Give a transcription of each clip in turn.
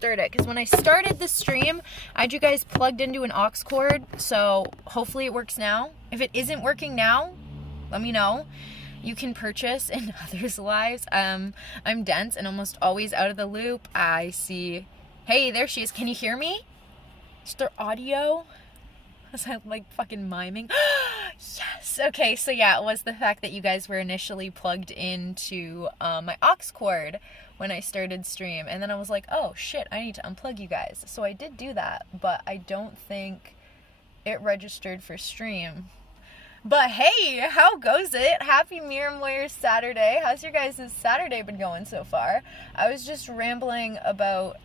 Start it, because when I started the stream I had you guys plugged into an aux cord, so hopefully it works now. If it isn't working now, let me know. You can purchase in others' lives. I'm dense and almost always out of the loop. I see, hey, there she is. Can you hear me? Is there audio? Was I like fucking miming? Yes. Okay, so yeah, it was the fact that you guys were initially plugged into my aux cord when I started stream, and then I was like, oh shit, I need to unplug you guys. So I did do that, but I don't think it registered for stream. But hey, how goes it? Happy Miriam Warriors Saturday. How's your guys' Saturday been going so far? I was just rambling about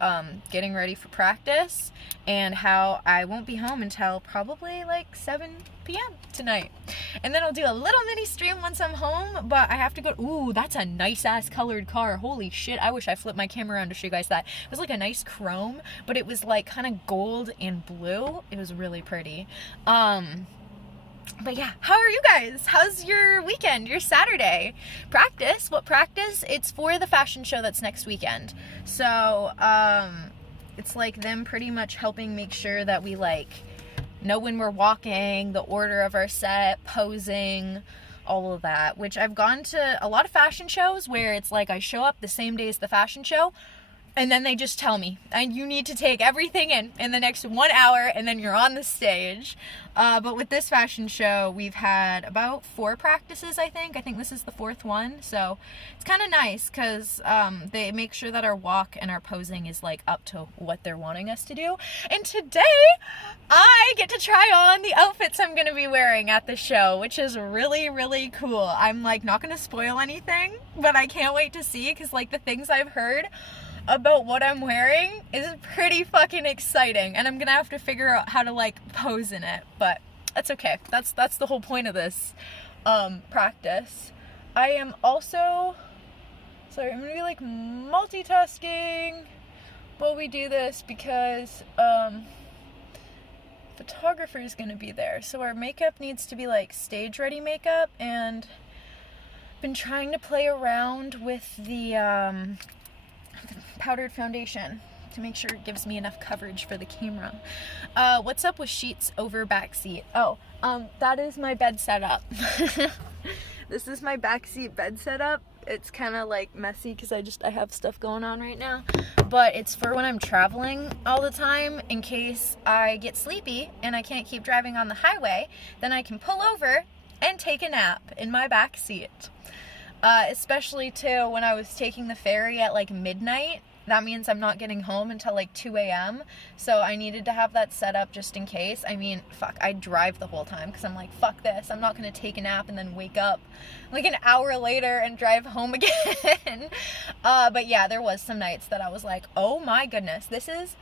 getting ready for practice and how I won't be home until probably like 7 p.m. tonight. And then I'll do a little mini stream once I'm home, but I have to go. Ooh, that's a nice ass colored car. Holy shit, I wish I flipped my camera around to show you guys that. It was like a nice chrome, but it was like kind of gold and blue. It was really pretty. But yeah, how are you guys? How's your weekend, your Saturday? Practice? What practice? It's for the fashion show that's next weekend. So, it's like them pretty much helping make sure that we like know when we're walking, the order of our set, posing, all of that. Which I've gone to a lot of fashion shows where it's like I show up the same day as the fashion show, and then they just tell me, and you need to take everything in the next 1 hour, and then you're on the stage. But with this fashion show, we've had about 4 practices, I think. I think this is the 4th one. So it's kind of nice because they make sure that our walk and our posing is like up to what they're wanting us to do. And today, I get to try on the outfits I'm going to be wearing at the show, which is really, really cool. I'm like not going to spoil anything, but I can't wait to see because like the things I've heard about what I'm wearing is pretty fucking exciting, and I'm gonna have to figure out how to like pose in it, but that's okay. That's the whole point of this practice. I am also, sorry, I'm gonna be like multitasking while we do this because photographer is gonna be there, so our makeup needs to be like stage ready makeup, and I've been trying to play around with the powdered foundation to make sure it gives me enough coverage for the camera. What's up with sheets over back seat? Oh, that is my bed setup. This is my backseat bed setup. It's kind of like messy because I have stuff going on right now, but it's for when I'm traveling all the time in case I get sleepy and I can't keep driving on the highway. Then I can pull over and take a nap in my back seat. Especially too when I was taking the ferry at like midnight. That means I'm not getting home until like 2 a.m. So I needed to have that set up just in case. I mean, fuck, I drive the whole time because I'm like, fuck this. I'm not going to take a nap and then wake up like an hour later and drive home again. But yeah, there was some nights that I was like, oh my goodness, this is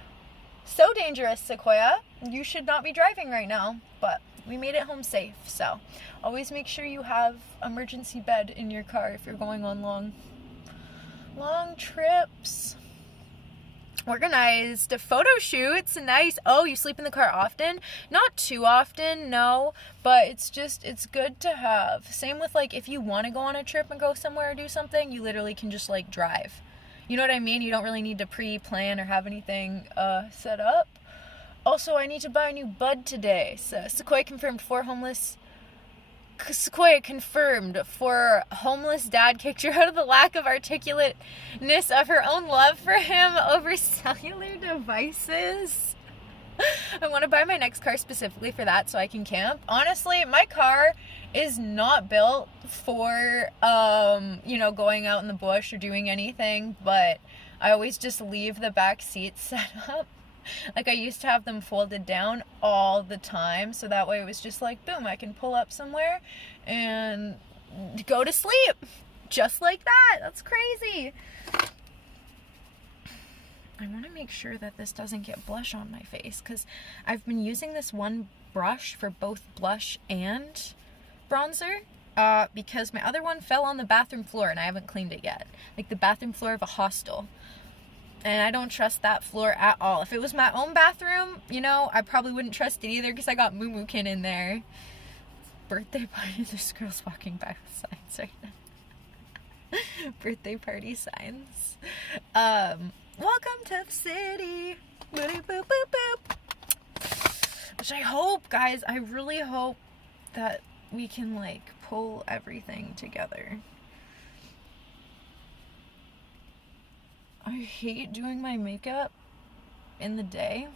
so dangerous, Sequoia. You should not be driving right now. But we made it home safe. So always make sure you have emergency bed in your car if you're going on long trips. Organized photo shoots, nice. Oh, you sleep in the car often? Not too often, no, but it's good to have. Same with like if you want to go on a trip and go somewhere or do something, you literally can just like drive. You know what I mean? You don't really need to pre-plan or have anything set up. Also, I need to buy a new bud today. So Sequoia confirmed for homeless dad kicked her out of the lack of articulateness of her own love for him over cellular devices. I want to buy my next car specifically for that so I can camp. Honestly, my car is not built for, going out in the bush or doing anything, but I always just leave the back seats set up. Like I used to have them folded down all the time, so that way it was just like, boom, I can pull up somewhere and go to sleep. Just like that. That's crazy. I want to make sure that this doesn't get blush on my face because I've been using this one brush for both blush and bronzer because my other one fell on the bathroom floor and I haven't cleaned it yet. Like the bathroom floor of a hostel. And I don't trust that floor at all. If it was my own bathroom, I probably wouldn't trust it either because I got moo-moo-kin in there. Birthday party, this girl's walking by with signs right now. Birthday party signs. Welcome to the city. Boop, boop, boop, boop. Which I hope, guys, I really hope that we can, like, pull everything together. I hate doing my makeup in the day.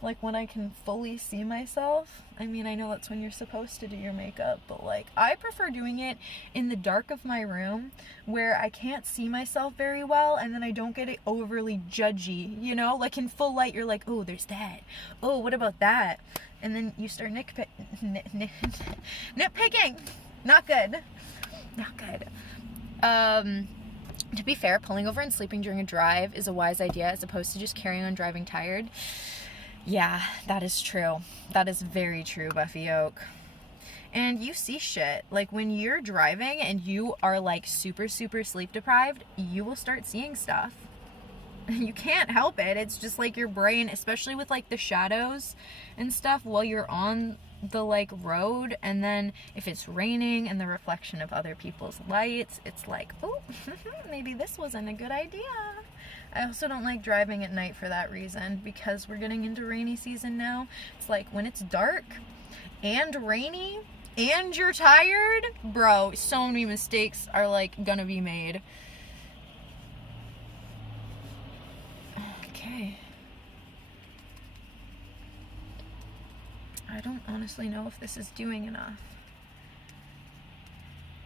Like, when I can fully see myself. I mean, I know that's when you're supposed to do your makeup, but, like, I prefer doing it in the dark of my room where I can't see myself very well, and then I don't get it overly judgy, you know? Like, in full light, you're like, oh, there's that. Oh, what about that? And then you start nitpicking. Not good. Not good. To be fair, pulling over and sleeping during a drive is a wise idea as opposed to just carrying on driving tired. Yeah, that is true. That is very true, Buffy Oak. And you see shit. Like, when you're driving and you are, like, super, super sleep deprived, you will start seeing stuff. You can't help it. It's just, like, your brain, especially with, like, the shadows and stuff while you're on the, like, road, and then if it's raining and the reflection of other people's lights, it's like, oh, maybe this wasn't a good idea. I also don't like driving at night for that reason, because we're getting into rainy season now. It's like, when it's dark and rainy and you're tired, bro, so many mistakes are, like, gonna be made. Okay. I don't honestly know if this is doing enough.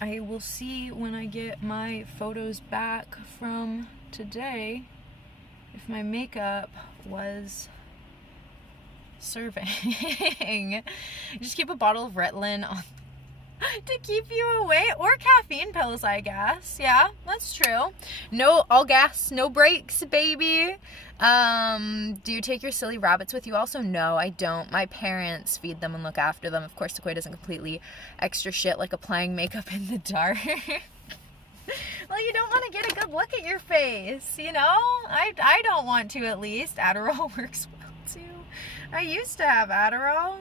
I will see when I get my photos back from today if my makeup was serving. Just keep a bottle of Ritalin on to keep you awake, or caffeine pills, I guess. Yeah, that's true. No, all gas, no brakes, baby. Do you take your silly rabbits with you also? No, I don't. My parents feed them and look after them. Of course, Sequoia doesn't completely extra shit like applying makeup in the dark. Well, you don't want to get a good look at your face, you know? I don't want to, at least. Adderall works well, too. I used to have Adderall.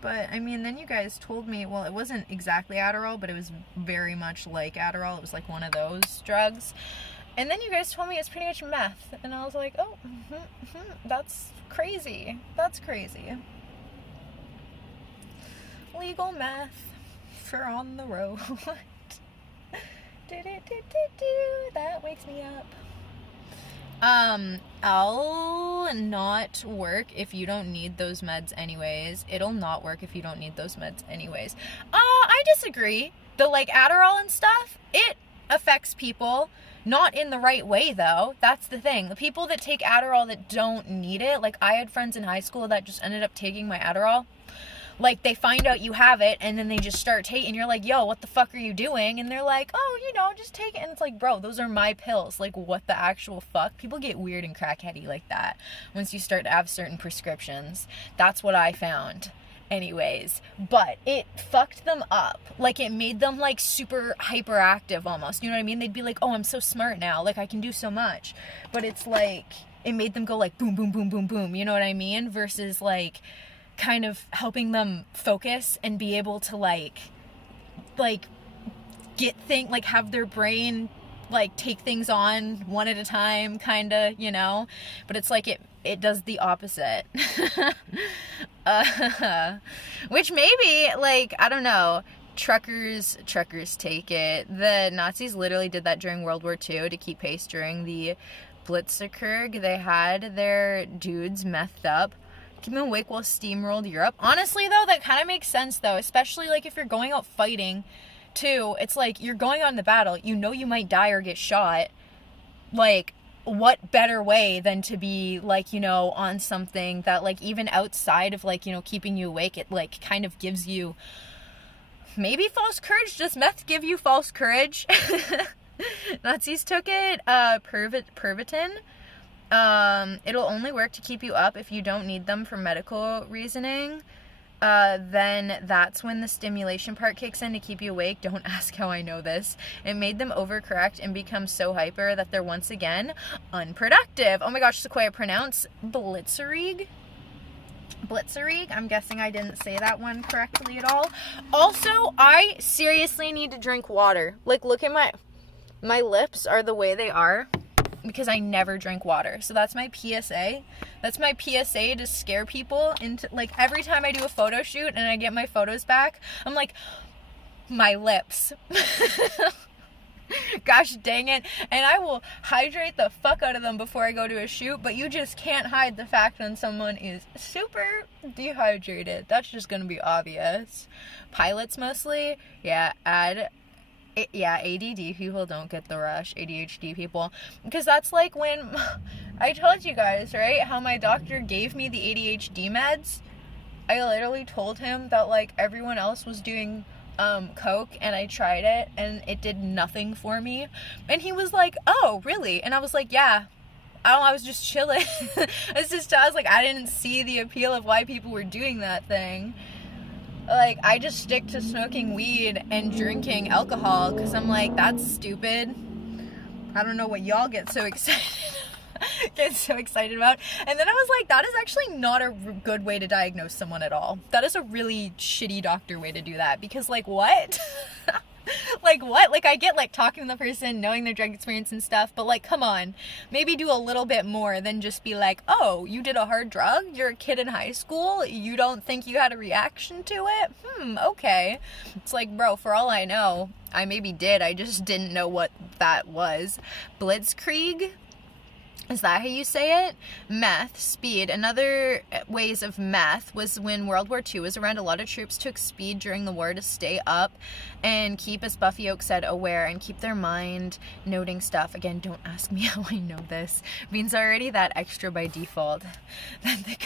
But, I mean, then you guys told me, well, it wasn't exactly Adderall, but it was very much like Adderall. It was like one of those drugs. And then you guys told me it's pretty much meth. And I was like, oh, that's crazy. That's crazy. Legal meth for on the road. That wakes me up. I'll not work if you don't need those meds anyways. It'll not work if you don't need those meds anyways. I disagree. The, like, Adderall and stuff, it affects people. Not in the right way, though. That's the thing. The people that take Adderall that don't need it, like, I had friends in high school that just ended up taking my Adderall. Like, they find out you have it, and then they just start taking, you're like, yo, what the fuck are you doing? And they're like, oh, you know, just take it. And it's like, bro, those are my pills. Like, what the actual fuck? People get weird and crackheady like that once you start to have certain prescriptions. That's what I found. Anyways, but it fucked them up. Like, it made them, like, super hyperactive almost. You know what I mean? They'd be like, oh, I'm so smart now. Like, I can do so much. But it's like, it made them go, like, boom, boom, boom, boom, boom. You know what I mean? Versus, like, kind of helping them focus and be able to, like get like, have their brain, like, take things on one at a time, kind of, you know? But it's like, it does the opposite. Which maybe, like, I don't know, truckers take it. The Nazis literally did that during World War II to keep pace during the Blitzkrieg. They had their dudes methed up, keep them awake while steamrolled Europe. Honestly, though, that kind of makes sense, though, especially, like, if you're going out fighting, too. It's like, you're going on the battle, you know you might die or get shot. Like, what better way than to be, like, you know, on something that, like, even outside of, like, you know, keeping you awake, it, like, kind of gives you maybe false courage. Does meth give you false courage? Nazis took it. Pervitin. It'll only work to keep you up if you don't need them for medical reasoning. Then that's when the stimulation part kicks in to keep you awake. Don't ask how I know this. It made them overcorrect and become so hyper that they're once again unproductive. Oh my gosh, Sequoia, pronounce Blitzkrieg? I'm guessing I didn't say that one correctly at all. Also, I seriously need to drink water. Like, look at my lips are the way they are. because I never drink water. So that's my PSA. That's my PSA to scare people into, like, every time I do a photo shoot and I get my photos back, I'm like, my lips. Gosh dang it. And I will hydrate the fuck out of them before I go to a shoot, but you just can't hide the fact when someone is super dehydrated. That's just gonna be obvious. Pilots mostly, yeah, ADD people don't get the rush. ADHD people, because that's like when I told you guys, right, how my doctor gave me the ADHD meds. I literally told him that, like, everyone else was doing coke, and I tried it and it did nothing for me, and he was like, oh really? And I was like, yeah, I was just chilling. I was like, I didn't see the appeal of why people were doing that thing. Like, I just stick to smoking weed and drinking alcohol because I'm like, that's stupid. I don't know what y'all get so excited about. And then I was like, that is actually not a good way to diagnose someone at all. That is a really shitty doctor way to do that, because, like, what? Like, what? Like, I get, like, talking to the person, knowing their drug experience and stuff, but, like, come on, maybe do a little bit more than just be like, oh, you did a hard drug? You're a kid in high school? You don't think you had a reaction to it? Okay. It's like, bro, for all I know, I maybe did. I just didn't know what that was. Blitzkrieg? Is that how you say it? Meth, speed. Another ways of meth was when World War II was around. A lot of troops took speed during the war to stay up and keep, as Buffy Oak said, aware and keep their mind noting stuff. Again, don't ask me how I know this. Bean's already that extra by default. Then the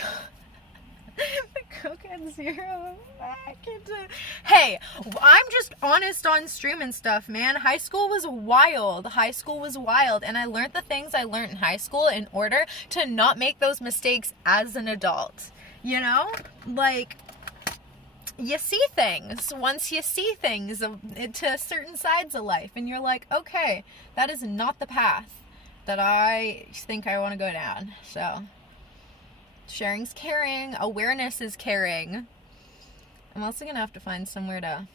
coke had zero back into... Hey, I'm just honest on stream and stuff, man. High school was wild. And I learned the things I learned in high school in order to not make those mistakes as an adult. You know? Like, you see things. Once you see things to certain sides of life, and you're like, okay, that is not the path that I think I want to go down. So... sharing's caring. Awareness is caring. I'm also going to have to find somewhere to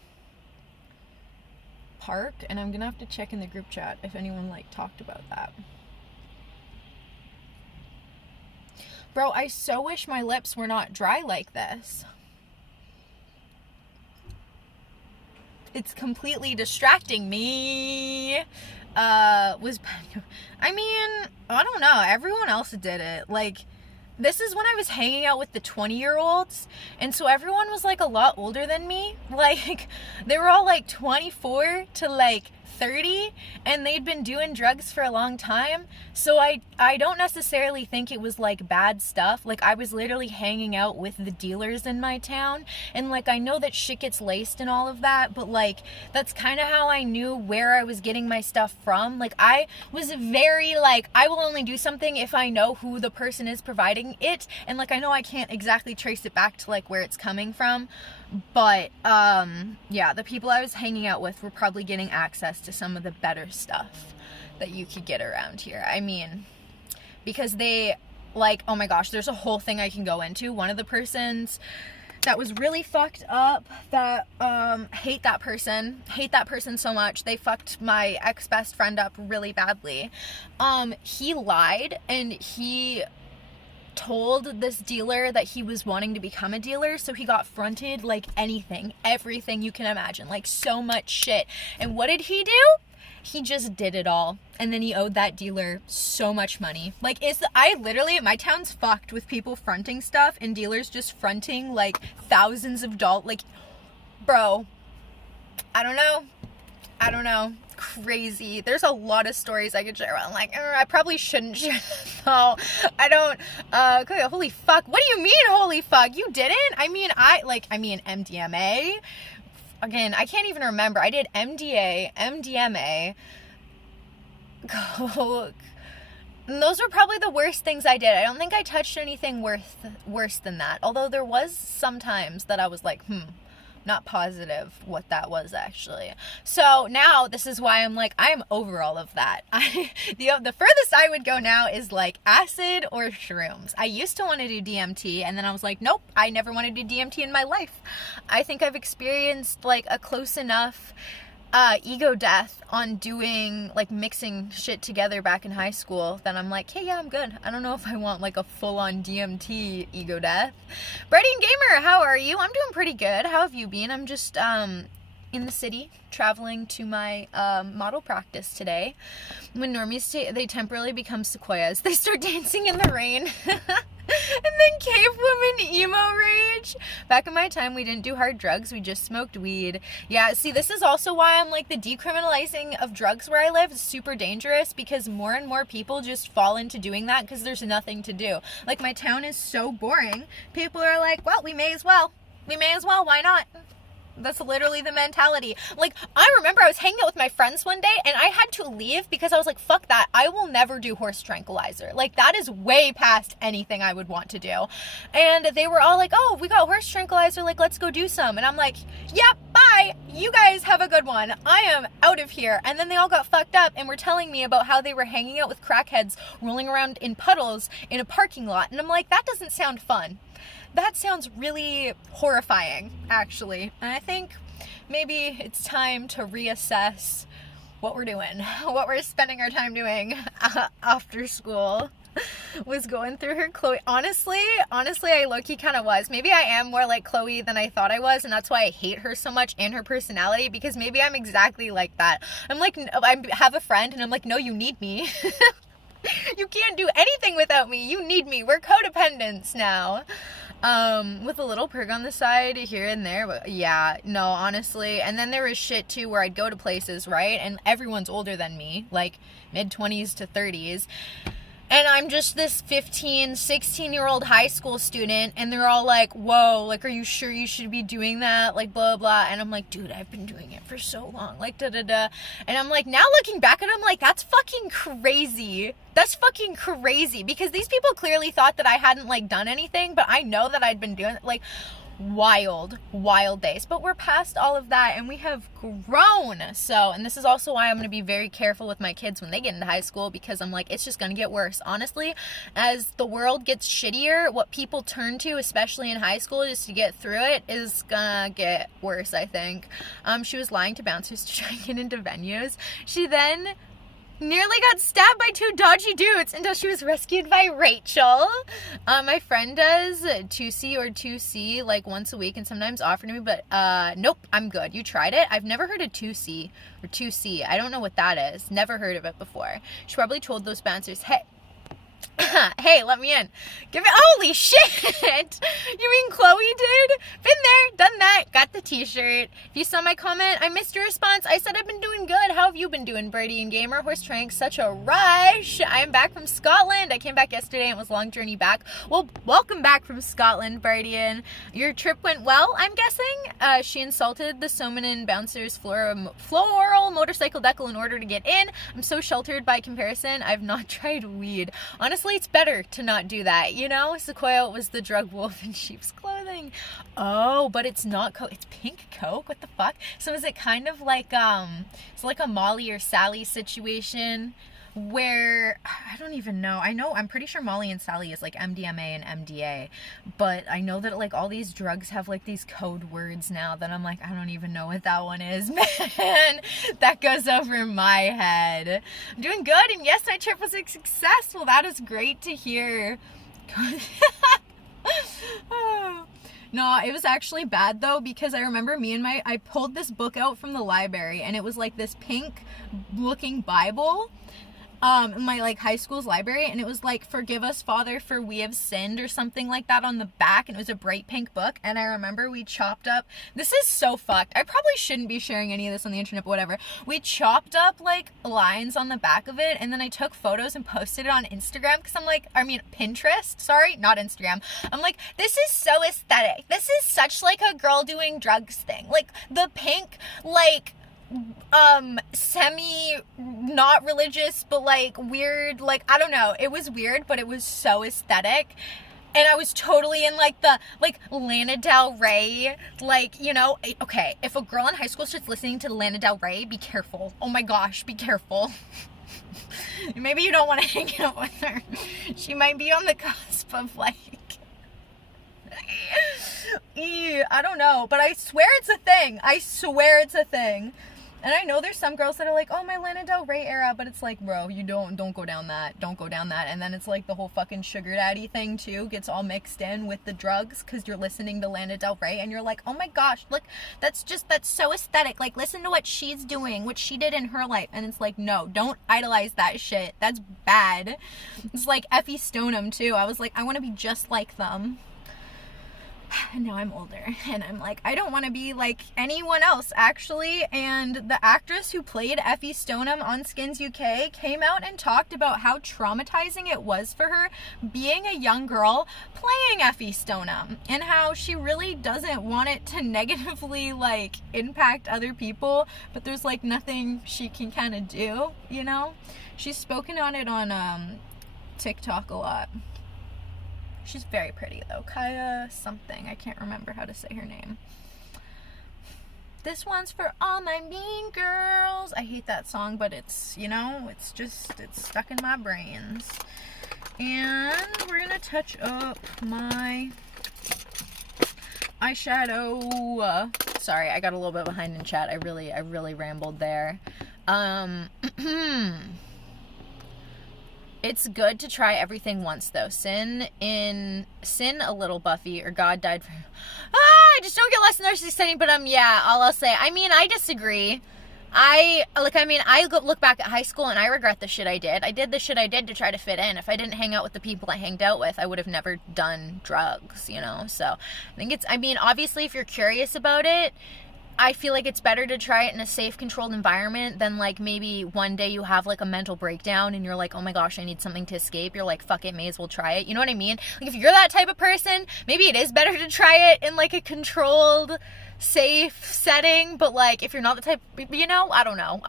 park, and I'm going to have to check in the group chat if anyone, like, talked about that. Bro, I so wish my lips were not dry like this. It's completely distracting me. I mean, I don't know. Everyone else did it. Like, this is when I was hanging out with the 20-year-olds, and so everyone was, like, a lot older than me. Like, they were all, like, 24 to, like, 30, and they'd been doing drugs for a long time, so I don't necessarily think it was, like, bad stuff. Like, I was literally hanging out with the dealers in my town, and, like, I know that shit gets laced and all of that, but, like, that's kind of how I knew where I was getting my stuff from. Like, I was very, like, I will only do something if I know who the person is providing it, and, like, I know I can't exactly trace it back to, like, where it's coming from, but, yeah, the people I was hanging out with were probably getting access to some of the better stuff that you could get around here. I mean, because they, like, oh my gosh, there's a whole thing I can go into. One of the persons that was really fucked up, that, hate that person so much. They fucked my ex-best friend up really badly. He lied, and he told this dealer that he was wanting to become a dealer, so he got fronted, like, everything you can imagine, like, so much shit. And what did he do? He just did it all, and then he owed that dealer so much money. Like, my town's fucked with people fronting stuff and dealers just fronting, like, thousands of dollars. Like, bro, I don't know. Crazy. There's a lot of stories I could share about. Like, I probably shouldn't share them. No, I don't. Okay, holy fuck. What do you mean, holy fuck? You didn't? I mean, MDMA. Again, I can't even remember. I did MDMA, coke. And those were probably the worst things I did. I don't think I touched anything worse than that. Although there was some times that I was like, not positive what that was actually. So now this is why I'm like, I'm over all of that. The furthest I would go now is like acid or shrooms. I used to want to do DMT, and then I was like, nope, I never want to do DMT in my life. I think I've experienced like a close enough ego death on doing, like, mixing shit together back in high school, then I'm like, hey, yeah, I'm good. I don't know if I want, like, a full-on DMT ego death. Brady and Gamer, how are you? I'm doing pretty good. How have you been? I'm just, in the city, traveling to my model practice today. When normies, they temporarily become sequoias. They start dancing in the rain. And then cave woman emo rage. Back in my time, we didn't do hard drugs. We just smoked weed. Yeah, see, this is also why I'm like, the decriminalizing of drugs where I live is super dangerous, because more and more people just fall into doing that because there's nothing to do. Like, my town is so boring. People are like, well, we may as well. Why not? That's literally the mentality. Like, I remember I was hanging out with my friends one day and I had to leave because I was like, fuck that. I will never do horse tranquilizer. Like, that is way past anything I would want to do. And they were all like, oh, we got horse tranquilizer. Like, let's go do some. And I'm like, yep, bye. You guys have a good one. I am out of here. And then they all got fucked up and were telling me about how they were hanging out with crackheads rolling around in puddles in a parking lot. And I'm like, that doesn't sound fun. That sounds really horrifying, actually. And I think maybe it's time to reassess what we're doing, what we're spending our time doing after school. Was going through her Chloe. Honestly, I low-key kind of was. Maybe I am more like Chloe than I thought I was, and that's why I hate her so much and her personality, because maybe I'm exactly like that. I'm like, I have a friend, and I'm like, no, you need me. You can't do anything without me. You need me. We're codependents now. With a little perk on the side here and there, but yeah, no, honestly. And then there was shit too where I'd go to places, right? And everyone's older than me, like mid-20s to 30s. And I'm just this 15, 16-year-old high school student, and they're all like, whoa, like, are you sure you should be doing that? Like, blah, blah. And I'm like, dude, I've been doing it for so long. Like, da-da-da. And I'm like, now looking back at it, I'm like, that's fucking crazy. That's fucking crazy. Because these people clearly thought that I hadn't, like, done anything, but I know that I'd been doing it. Like, wild days. But we're past all of that, and we have grown. So, and this is also why I'm going to be very careful with my kids when they get into high school, because I'm like, it's just going to get worse. Honestly, as the world gets shittier, what people turn to, especially in high school, just to get through it, is gonna get worse, I think. She was lying to bouncers to try and get into venues. She then nearly got stabbed by two dodgy dudes until she was rescued by Rachel. My friend does 2C or 2C like once a week and sometimes offer to me, but nope, I'm good. You tried it? I've never heard of 2C or 2C. I don't know what that is. Never heard of it before. She probably told those bouncers, hey, let me in. Give it. Holy shit! You mean Chloe did? Been there, done that, got the t-shirt. If you saw my comment, I missed your response. I said I've been doing good. How have you been doing, Brady and Gamer? Horse Trank, such a rush. I am back from Scotland. I came back yesterday and it was a long journey back. Well, welcome back from Scotland, Brady. And your trip went well, I'm guessing? She insulted the Somanin bouncer's floral motorcycle decal in order to get in. I'm so sheltered by comparison. I've not tried weed. Honestly, it's better to not do that, you know? Sequoia was the drug wolf in sheep's clothing. Oh, but it's not coke. It's pink coke? What the fuck? So is it kind of like, it's like a Molly or Sally situation where, I don't even know. I'm pretty sure Molly and Sally is like MDMA and MDA, but I know that like all these drugs have like these code words now that I'm like, I don't even know what that one is, man. That goes over my head. I'm doing good, and yes, my trip was a success. Well, that is great to hear. No, it was actually bad though, because I remember I pulled this book out from the library, and it was like this pink looking Bible in my like high school's library, and it was like, forgive us, Father, for we have sinned, or something like that on the back, and it was a bright pink book. And I remember we chopped up, this is so fucked, I probably shouldn't be sharing any of this on the internet, but whatever. We chopped up like lines on the back of it, and then I took photos and posted it on Instagram, because I'm like, Pinterest, sorry, not Instagram. I'm like, this is so aesthetic, this is such like a girl doing drugs thing, like the pink, like semi not religious, but like weird, like I don't know, it was weird, but it was so aesthetic. And I was totally in like the like Lana Del Rey, like, you know, okay, if a girl in high school starts listening to Lana Del Rey, be careful. Oh my gosh, be careful. Maybe you don't want to hang out with her. She might be on the cusp of like I don't know, but I swear it's a thing. And I know there's some girls that are like, oh, my Lana Del Rey era, but it's like, bro, you don't go down that. Don't go down that. And then it's like the whole fucking sugar daddy thing too gets all mixed in with the drugs because you're listening to Lana Del Rey and you're like, oh my gosh, look, that's so aesthetic. Like, listen to what she's doing, what she did in her life. And it's like, no, don't idolize that shit. That's bad. It's like Effie Stoneham too. I was like, I want to be just like them. And now I'm older and I'm like, I don't want to be like anyone else actually. And the actress who played Effie Stoneham on Skins UK came out and talked about how traumatizing it was for her being a young girl playing Effie Stoneham and how she really doesn't want it to negatively like impact other people, but there's like nothing she can kind of do, you know? She's spoken on it on TikTok a lot. She's very pretty though. Kaya something. I can't remember how to say her name. This one's for all my mean girls. I hate that song, but it's, you know, it's stuck in my brains. And we're gonna touch up my eyeshadow. Sorry, I got a little bit behind in chat. I really rambled there. It's good to try everything once, though. Sin a little, Buffy, or God died for... I just don't get less narcissistic, but yeah, all I'll say. I mean, I disagree. I look back at high school and I regret the shit I did. I did the shit I did to try to fit in. If I didn't hang out with the people I hanged out with, I would have never done drugs, you know? So, I think obviously, if you're curious about it, I feel like it's better to try it in a safe, controlled environment than, like, maybe one day you have, like, a mental breakdown and you're like, oh my gosh, I need something to escape. You're like, fuck it, may as well try it. You know what I mean? Like, if you're that type of person, maybe it is better to try it in, like, a controlled, safe setting. But, like, if you're not the type, you know, I don't know.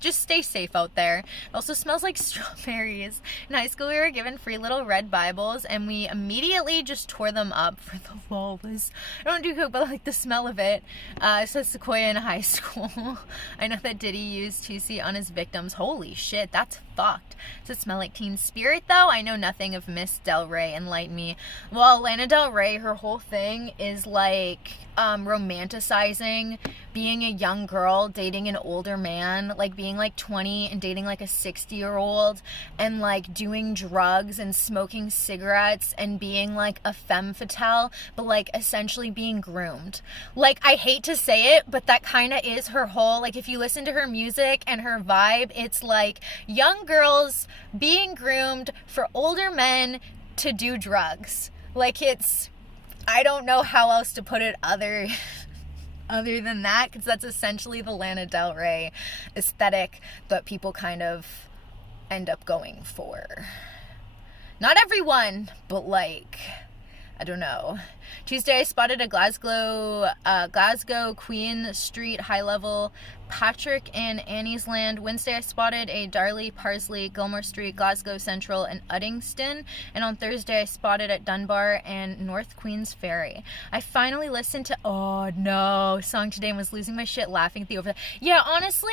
Just stay safe out there. It also smells like strawberries. In high school, we were given free little red Bibles and we immediately just tore them up for the lulz. I don't do coke, but, like, the smell of it. It says Sequoia in high school. I know that Diddy used TC on his victims. Holy shit, that's fucked. Does it smell like Teen Spirit, though? I know nothing of Miss Del Rey. Enlighten me. Well, Lana Del Rey, her whole thing is, like, romanticizing being a young girl dating an older man, like being like 20 and dating like a 60-year-old and like doing drugs and smoking cigarettes and being like a femme fatale, but like essentially being groomed. Like, I hate to say it, but that kind of is her whole, like, if you listen to her music and her vibe, it's like young girls being groomed for older men to do drugs. Like, it's, I don't know how else to put it other than that, because that's essentially the Lana Del Rey aesthetic that people kind of end up going for. Not everyone, but like, I don't know. Tuesday, I spotted a Glasgow Queen Street High Level Patrick and Annie's Land. Wednesday, I spotted a Darley, Parsley, Gilmore Street, Glasgow Central, and Uddingston. And on Thursday, I spotted at Dunbar and North Queens Ferry. I finally listened to Oh No song today and was losing my shit laughing at the over. Yeah, honestly,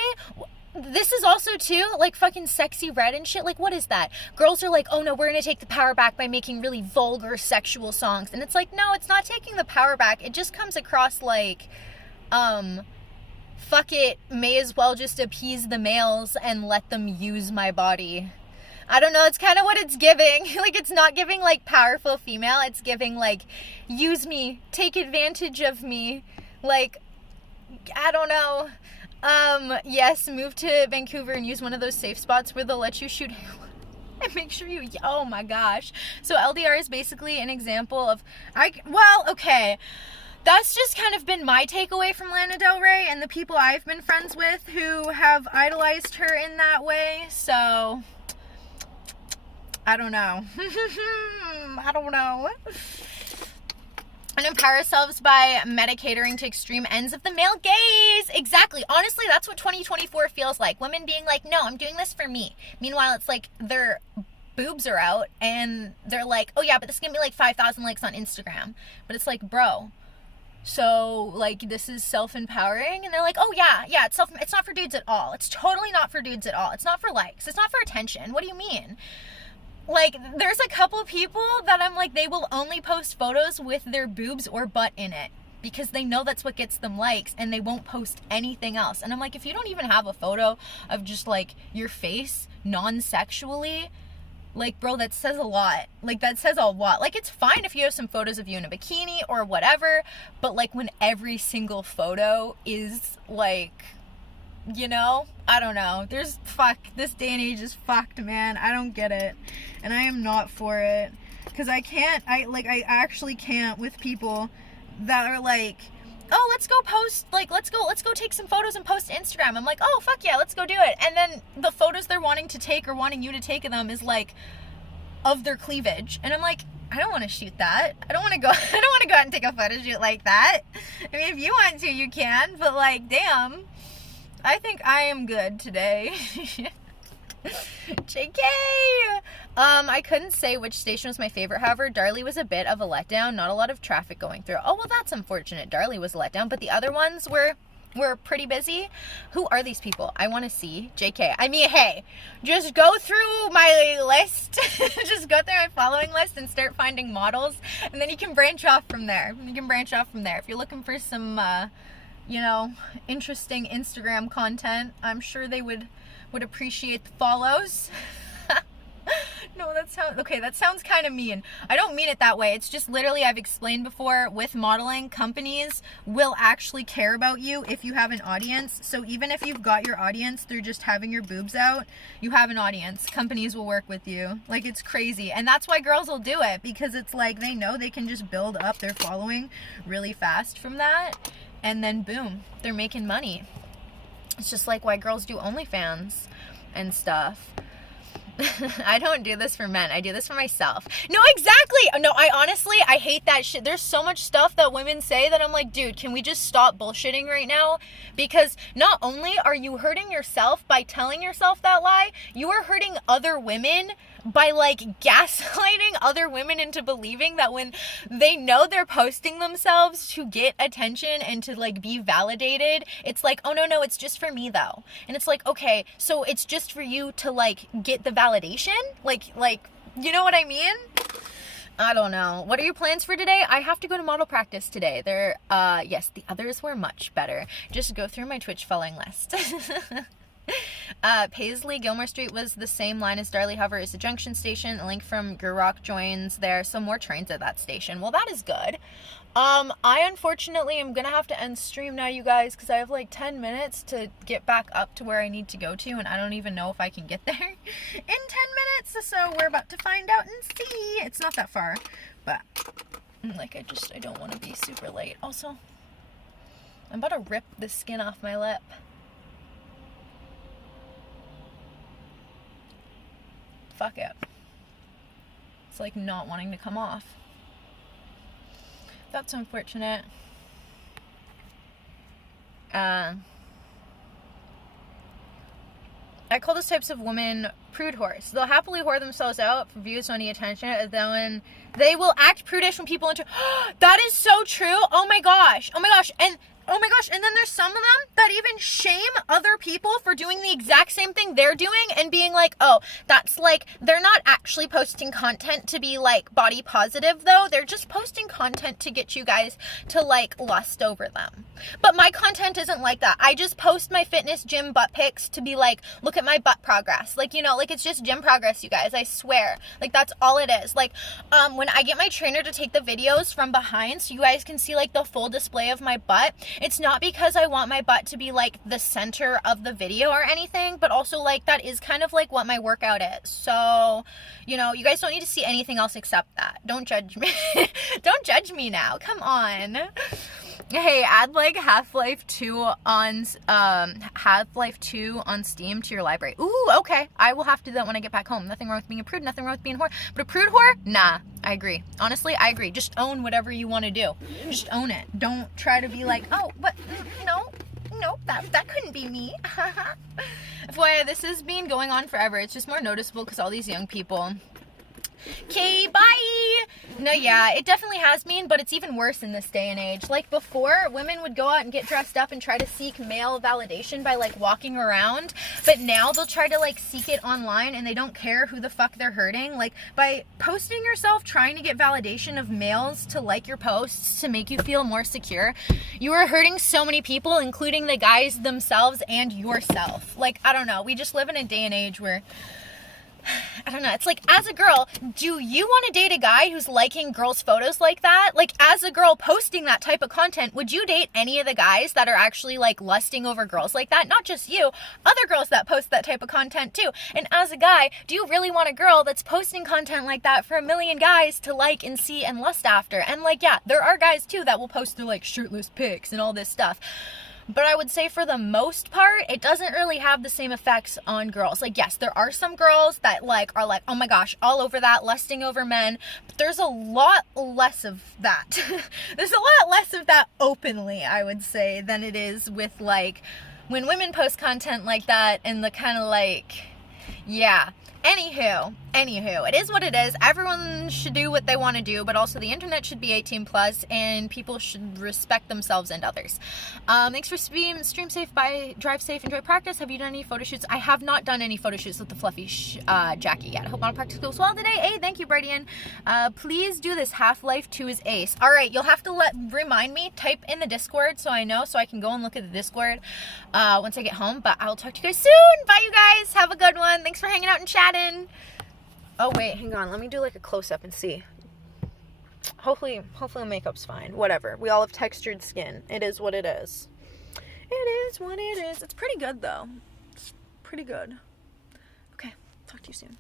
this is also too like fucking Sexy Red and shit. Like, what is that? Girls are like, oh no, we're gonna take the power back by making really vulgar sexual songs. And it's like, no, it's not taking the power back. It just comes across like, fuck it, may as well just appease the males and let them use my body. I don't know, it's kind of what it's giving. Like, it's not giving like powerful female, it's giving like, use me, take advantage of me. Like, I don't know. Yes, move to Vancouver and use one of those safe spots where they'll let you shoot and make sure you, oh my gosh. So LDR is basically an example of, okay, that's just kind of been my takeaway from Lana Del Rey and the people I've been friends with who have idolized her in that way. So, I don't know. And empower ourselves by medicatering to extreme ends of the male gaze. Exactly. Honestly, that's what 2024 feels like. Women being like, no, I'm doing this for me. Meanwhile, it's like their boobs are out and they're like, oh yeah, but this is gonna be like 5,000 likes on Instagram. But it's like, bro, so like this is self-empowering, and they're like, oh yeah, it's not for dudes at all. It's totally not for dudes at all. It's not for likes. It's not for attention. What do you mean? Like, there's a couple people that I'm like, they will only post photos with their boobs or butt in it. because they know that's what gets them likes, and they won't post anything else. And I'm like, if you don't even have a photo of just like your face non-sexually, like, bro, that says a lot. Like, that says a lot. Like, it's fine if you have some photos of you in a bikini or whatever, but like when every single photo is like, you know, I don't know. This day and age is fucked, man. I don't get it. And I am not for it. Because I actually can't with people that are like, oh, let's go post, like, let's go take some photos and post to Instagram. I'm like, oh, fuck yeah, let's go do it. And then the photos they're wanting to take or wanting you to take of them is like of their cleavage. And I'm like, I don't want to shoot that. I don't want to go out and take a photo shoot like that. I mean, if you want to, you can, but like, damn, I think I am good today. JK! I couldn't say which station was my favorite, however, Darley was a bit of a letdown, not a lot of traffic going through. Oh, well, that's unfortunate. Darley was a letdown, but the other ones were pretty busy. Who are these people? I want to see. JK. I mean, hey, just go through my list. Just go through my following list and start finding models, and then you can branch off from there. If you're looking for some, you know, interesting Instagram content, I'm sure they would appreciate the follows. No, that sounds kind of mean. I don't mean it that way. It's just literally, I've explained before, with modeling, companies will actually care about you if you have an audience. So even if you've got your audience through just having your boobs out, you have an audience. Companies will work with you. Like, it's crazy. And that's why girls will do it, because it's like they know they can just build up their following really fast from that. And then boom, they're making money. It's just like why girls do OnlyFans and stuff. I don't do this for men. I do this for myself. No, exactly. No, I hate that shit. There's so much stuff that women say that I'm like, dude, can we just stop bullshitting right now? Because not only are you hurting yourself by telling yourself that lie, you are hurting other women by like gaslighting other women into believing that when they know they're posting themselves to get attention and to like be validated, it's like, oh no, it's just for me though. And it's like, okay, so it's just for you to like get the validation? Like, you know what I mean? I don't know. What are your plans for today? I have to go to model practice today. Yes, the others were much better. Just go through my Twitch following list. Paisley, Gilmore Street was the same line as Darley, however, is the junction station. A link from Gurrock joins there, so more trains at that station. Well, that is good. I unfortunately am gonna have to end stream now, you guys, because I have like 10 minutes to get back up to where I need to go to, and I don't even know if I can get there in 10 minutes, so we're about to find out and see. It's not that far, but like, I don't want to be super late. Also, I'm about to rip the skin off my lip. Fuck it. It's like not wanting to come off. That's unfortunate. I call those types of women prude whores. They'll happily whore themselves out for views, money, attention, and then they will act prudish when people enter. That is so true. Oh my gosh. And then there's some of them that even shame other people for doing the exact same thing they're doing and being like, oh, that's like, they're not actually posting content to be like body positive though. They're just posting content to get you guys to like lust over them. But my content isn't like that. I just post my fitness gym butt pics to be like, look at my butt progress. Like, you know, like it's just gym progress, you guys. I swear. Like, that's all it is. Like, when I get my trainer to take the videos from behind so you guys can see like the full display of my butt, it's not because I want my butt to be like the center of the video or anything, but also like that is kind of like what my workout is. So, you know, you guys don't need to see anything else except that. Don't judge me. Don't judge me now. Come on. Hey, add like Half-Life 2 on Steam to your library. Ooh, okay. I will have to do that when I get back home. Nothing wrong with being a prude, nothing wrong with being a whore. But a prude whore? Nah, I agree. Honestly, I agree. Just own whatever you want to do. Just own it. Don't try to be like, oh, but no, that couldn't be me. FYI, this has been going on forever. It's just more noticeable because all these young people. Okay, bye! No, yeah, it definitely has been, but it's even worse in this day and age. Like, before, women would go out and get dressed up and try to seek male validation by, like, walking around, but now they'll try to, like, seek it online, and they don't care who the fuck they're hurting. Like, by posting yourself, trying to get validation of males to like your posts to make you feel more secure, you are hurting so many people, including the guys themselves and yourself. Like, I don't know, we just live in a day and age where, I don't know, it's like, as a girl, do you want to date a guy who's liking girls' photos like that? Like, as a girl posting that type of content, would you date any of the guys that are actually, like, lusting over girls like that? Not just you, other girls that post that type of content too. And as a guy, do you really want a girl that's posting content like that for a million guys to like and see and lust after? And, like, yeah, there are guys too that will post their, like, shirtless pics and all this stuff. But I would say for the most part, it doesn't really have the same effects on girls. Like, yes, there are some girls that, like, are like, oh my gosh, all over that, lusting over men. But there's a lot less of that. There's a lot less of that openly, I would say, than it is with, like, when women post content like that and the kind of, like, yeah. Anywho, it is what it is. Everyone should do what they want to do, but also the internet should be 18 plus, and people should respect themselves and others. Thanks for stream safe, drive safe, enjoy practice. Have you done any photo shoots? I have not done any photo shoots with the fluffy Jackie yet. I hope on practice goes well today. Hey, thank you, Brightian. Please do this. Half-Life 2 is ace. All right, you'll have to remind me. Type in the Discord so I know, so I can go and look at the Discord once I get home. But I'll talk to you guys soon. Bye, you guys. Have a good one. Thanks for hanging out and chatting. Oh wait, hang on, let me do like a close-up and see. Hopefully the makeup's fine. Whatever, we all have textured skin. It is what it is. It is what it is. It's pretty good though. It's pretty good. Okay, talk to you soon.